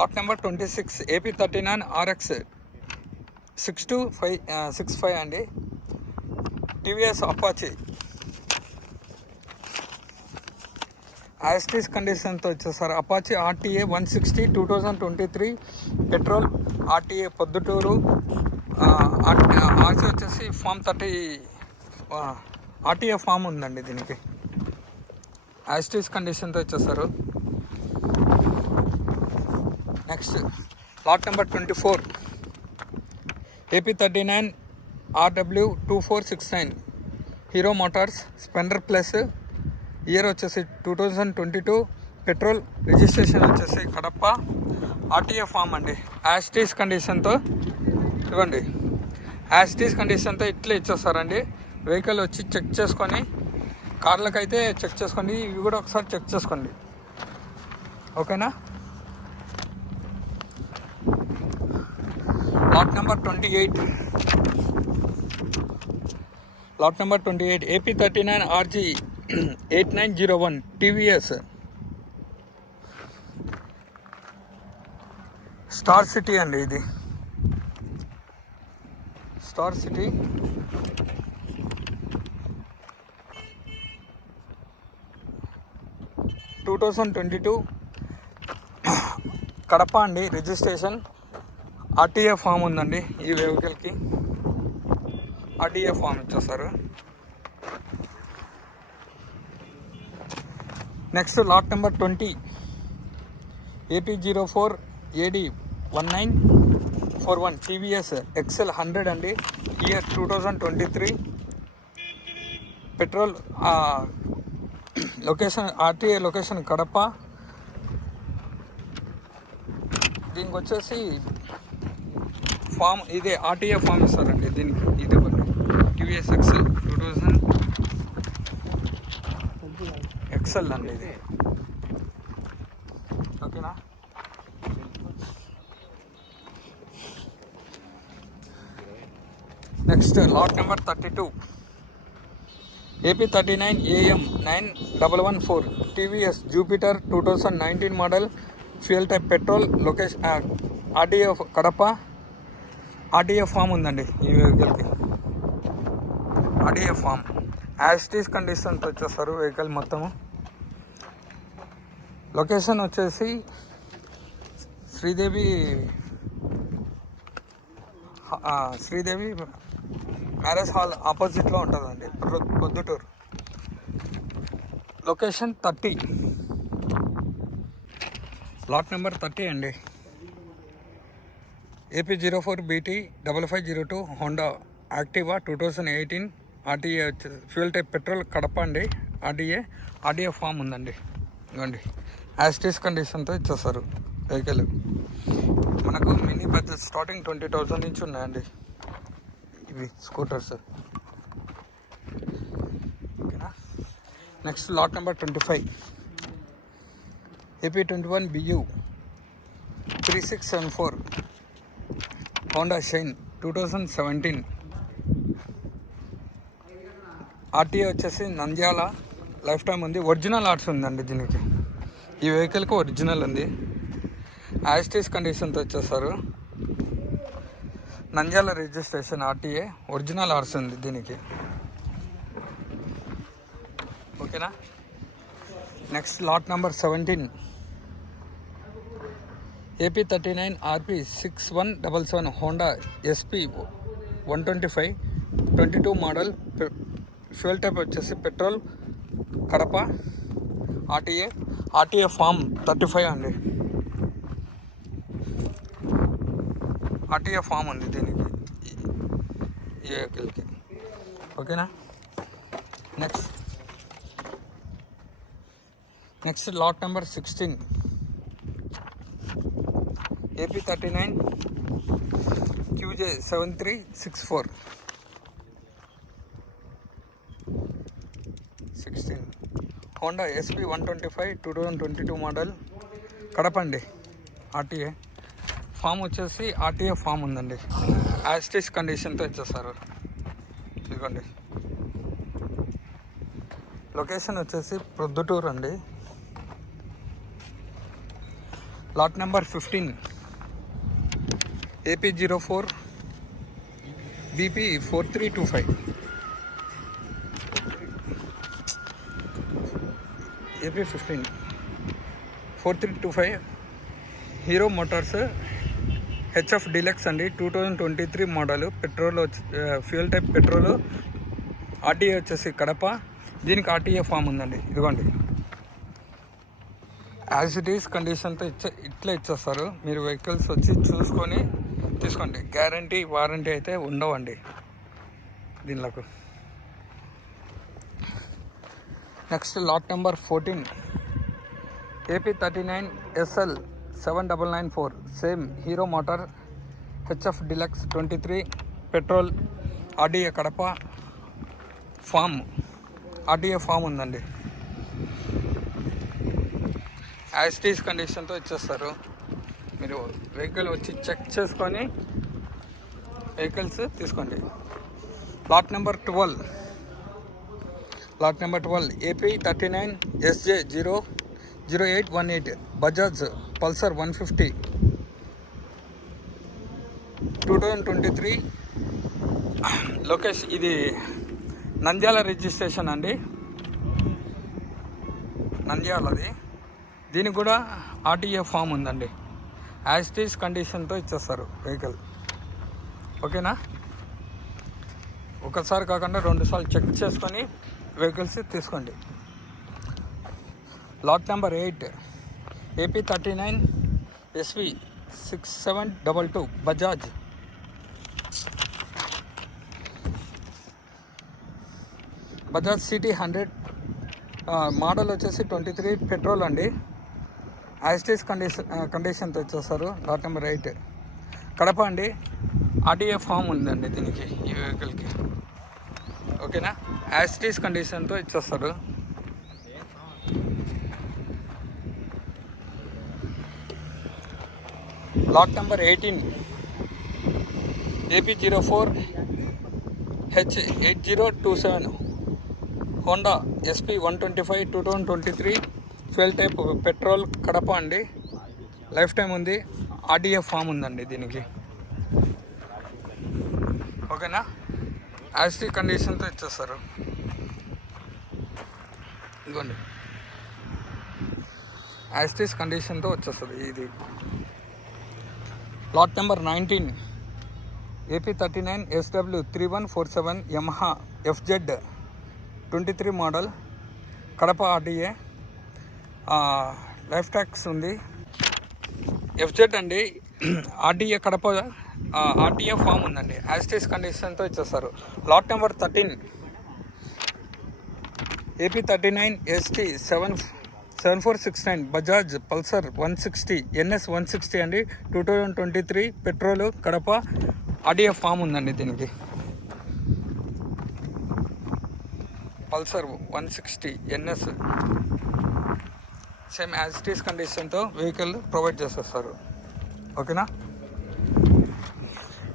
Lot number twenty six AP thirty nine RX six two five six five అండి. TVS Apache. As it is కండిషన్తో వచ్చేసారు. Apache RTA one sixty two thousand twenty three petrol RTA Proddatur RC వచ్చేసి form thirty RTA form ఉందండి దీనికి. యాస్టీస్ కండిషన్తో వచ్చేసారు. Next lot number twenty four AP thirty nine RW two four six nine Hero Motors Splendor plus year వచ్చేసి two thousand twenty two petrol registration వచ్చేసి Kadapa. RTA form అండి. యాస్టీస్ కండిషన్తో ఇవ్వండి. యాస్టీస్ కండిషన్తో ఇట్లా ఇచ్చేస్తారండి. వెహికల్ వచ్చి చెక్ చేసుకొని కార్లకైతే చెక్ చేసుకోండి ఇవి కూడా ఒకసారి చెక్ చేసుకోండి. ఓకేనా lot number twenty eight lot number twenty eight AP thirty nine RG eight nine zero one TVS Star City అండి ఇది. Star City two thousand twenty two Kadapa అండి రిజిస్ట్రేషన్ ఆర్టీఏ ఫామ్ ఉందండి ఈ వెహికల్కి. ఆర్టీఏ ఫామ్ ఇచ్చేస్తారు. Next lot number twenty. AP zero four AD one nine four one TVS Excel hundred అండి. Year two thousand twenty three petrol location RTA location Kadapa. దీనికి వచ్చేసి form ఇదే RTA form ఇస్తారండి దీనికి ఇది TVS Excel two thousand Excel అండి ఇది. ఓకేనా? Next lot number thirty two. AP thirty nine AM nine double one four. TVS Jupiter two thousand nineteen model fuel type petrol location RTA Kadapa. RTA form ఉందండి ఈ వెహికల్కి. RTA form. As it is కండిషన్తో వచ్చేస్తారు vehicle మొత్తము. Location వచ్చేసి Sridevi Sridevi marriage hall ఆపోజిట్లో ఉంటుందండి Proddatur. Location thirty. Lot number thirty అండి. AP zero four BT double five zero two Honda Activa two thousand eighteen RTA fuel type petrol Kadapa అండి. RTA RTA form ఉందండి. ఇవ్వండి యాస్టీస్ కండిషన్తో ఇచ్చేస్తారు vehicle. మనకు mini budget starting twenty thousand నుంచి ఉన్నాయండి. ఇవి scooters. ఓకేనా? Next lot number twenty five AP twenty one BU three six seven four Honda Shine two thousand seventeen RTA వచ్చేసి నంద్యాల లైఫ్ టైం ఉంది. ఒరిజినల్ ఆర్ట్స్ ఉందండి దీనికి. ఈ వెహికల్కి ఒరిజినల్ ఉంది. యాస్టీస్ కండిషన్తో వచ్చేస్తారు నంద్యాల రిజిస్ట్రేషన్ ఆర్టీఏ ఒరిజినల్ ఆర్ట్స్ ఉంది దీనికి. ఓకేనా next lot number seventeen AP thirty nine RP six one double seven Honda SP one twenty five twenty two model fuel type వచ్చేసి petrol Kadapa RTA RTA form thirty five అండి. RTA form అండి దీనికి ఈ వెహికల్కి. ఓకేనా? Next. Next lot number sixteen. AP thirty nine QJ seven three six four. Sixteen. Honda SP one twenty five two thousand twenty two model. కడపండి RTA. Form వచ్చేసి RTA form ఉందండి. యాస్టిస్ కండిషన్తో ఇచ్చేస్తారు. ఇదిగోండి. లొకేషన్ వచ్చేసి ప్రొద్దుటూరు అండి lot number fifteen AP zero four BP four three two five. AP fifteen four three two five Hero Motors HF Deluxe అండి. Two thousand twenty three model petrol వచ్చి fuel type petrol RTA వచ్చేసి కడప. దీనికి RTA form ఉందండి. ఇదిగోండి. As it is కండిషన్తో ఇచ్చే ఇట్లా ఇచ్చేస్తారు. మీరు వెహికల్స్ వచ్చి చూసుకొని తీసుకోండి. గ్యారంటీ వారంటీ అయితే ఉండవండి దీనిలకు. Next lot number fourteen. AP thirty nine SL seven double nine four. Same hero motor HF deluxe twenty three petrol RTA Kadapa form. RTA form ఉందండి. యాజిటీస్ కండిషన్తో ఇచ్చేస్తారు. మీరు వెహికల్ వచ్చి చెక్ చేసుకొని వెహికల్స్ తీసుకోండి. Lot number twelve lot number twelve AP thirty nine SJ zero zero eight one eight Bajaj Pulsar one fifty two thousand twenty three location ఇది Nandyal registration అండి. నంద్యాలది దీనికి కూడా ఆర్టీఏ ఫామ్ ఉందండి. యాజిటీస్ కండిషన్తో ఇచ్చేస్తారు వెహికల్ ఓకేనా? ఒకసారి కాకుండా రెండుసార్లు చెక్ చేసుకొని వెహికల్స్ తీసుకోండి. Lot number eight AP thirty nine SV six seven double two Bajaj Bajaj CT hundred model వచ్చేసి ట్వంటీ త్రీ పెట్రోల్ అండి. యాజిటీస్ కండిషన్ కండిషన్తో వచ్చేస్తారు. లాట్ నెంబర్ ఎయిట్ కడప అండి. ఆర్టీఏ ఫామ్ ఉందండి దీనికి ఈ వెహికల్కి ఓకేనా? యాజిటీస్ కండిషన్తో ఇచ్చేస్తారు. Lot number eighteen AP zero four H eight zero two seven Honda SP one twenty five two thousand twenty three fuel type petrol Kadapa అండి. లైఫ్ టైం ఉంది. ఆర్డీఎఫ్ ఫామ్ ఉందండి దీనికి. ఓకేనా? యాసిటీ కండిషన్తో ఇచ్చేస్తారు. ఇదిగోండి. యాసిటీస్ కండిషన్తో వచ్చేస్తుంది ఇది. Lot number nineteen AP thirty nine SW three one four seven Yamaha FZ twenty three model Kadapa RTA life tax ఉంది. ఎఫ్జెడ్ అండి. ఆర్డీఏ కడప ఆర్టీఏ ఫామ్ ఉందండి. యాజిటీస్ కండిషన్తో ఇచ్చేస్తారు. Lot number thirteen AP thirty nine ST seven seven four six nine Bajaj Pulsar one sixty NS one sixty అండి. Two thousand twenty three petrol Kadapa RTA form ఉందండి దీనికి. Pulsar one sixty NS same as it is కండిషన్తో vehicle provide చేసేస్తారు ఓకేనా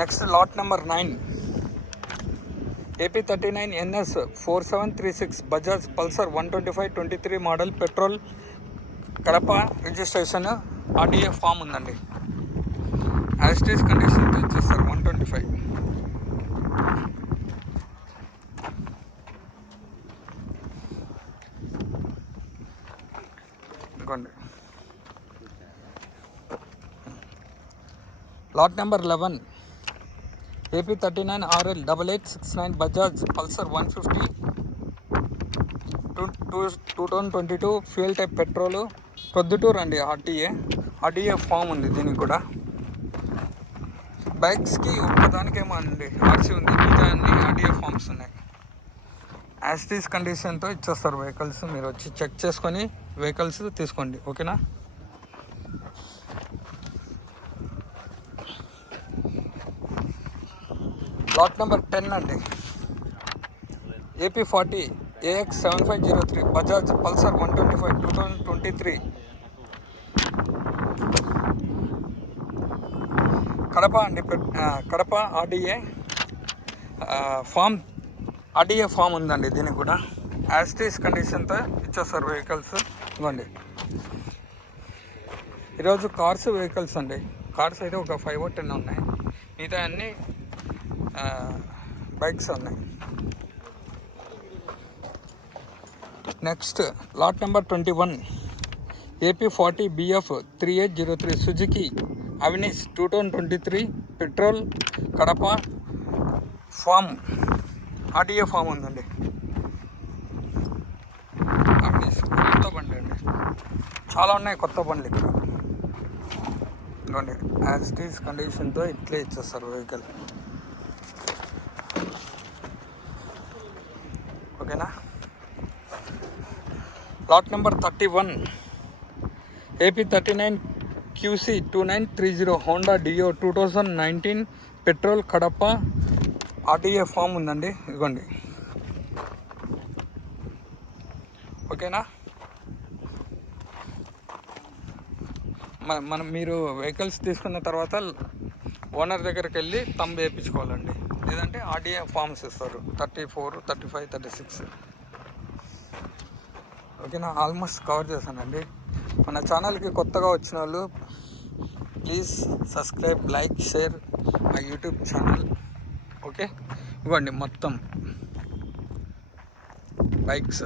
next lot number nine AP thirty nine NS four seven three six Bajaj Pulsar one twenty five twenty three model petrol Kadapa registration RTA form ఉందండి. As it is కండిషన్తో ఇచ్చేస్తారు one twenty five ఇదిగోండి lot number eleven AP thirty nine RL double eight six nine Bajaj Pulsar one fifty two two two thousand twenty two fuel type petrol Proddatur అండి RTA RTA form ఉంది దీనికి కూడా. బైక్స్కి ఒక్కదానికేమో అండి RC ఉంది మిగతా అన్ని RTA forms ఉన్నాయి. యాస్టీస్ కండిషన్తో ఇచ్చేస్తారు వెహికల్స్ మీరు వచ్చి చెక్ చేసుకొని వెహికల్స్ తీసుకోండి. ఓకేనా? లాట్ నెంబర్ టెన్ అండి. AP forty AX seven five zero three Bajaj Pulsar one twenty five two thousand twenty three Kadapa అండి Kadapa RTA form RTA form ఉందండి దీనికి కూడా. యాస్టీస్ కండిషన్తో ఇచ్చేస్తారు వెహికల్స్ ఇవ్వండి. ఈరోజు కార్స్ వెహికల్స్ అండి. కార్స్ అయితే ఒక ఫైవ్ టెన్ ఉన్నాయి. మిగతా అన్ని బైక్స్ ఉన్నాయి. Next lot number twenty one AP forty BF three eight zero three Suzuki Avenis two thousand twenty three petrol Kadapa form RTA form ఉందండి. కొత్త బండి అండి. చాలా ఉన్నాయి కొత్త బండ్లు ఇక్కడ. ఇదిగోండి యాజ్ ఈజ్ కండిషన్తో ఇట్లే ఇచ్చేస్తారు వెహికల్ ఓకేనా? Lot number thirty one AP thirty nine QC two nine three zero Honda Dio two thousand nineteen petrol Kadapa RTA form ఉందండి ఇదిగోండి. ఓకేనా? మ- మనం మీరు వెహికల్స్ తీసుకున్న తర్వాత ఓనర్ దగ్గరికి వెళ్ళి తంబ్ వేయించుకోవాలండి. లేదంటే ఆర్డీఏ ఫామ్స్ ఇస్తారు thirty four thirty five thirty six ఓకేనా? ఆల్మోస్ట్ కవర్ చేశానండి. మన ఛానల్కి కొత్తగా వచ్చిన వాళ్ళు ప్లీజ్ సబ్స్క్రైబ్ లైక్ షేర్ మా యూట్యూబ్ ఛానల్ ఓకే. ఇవ్వండి మొత్తం. బైక్స్.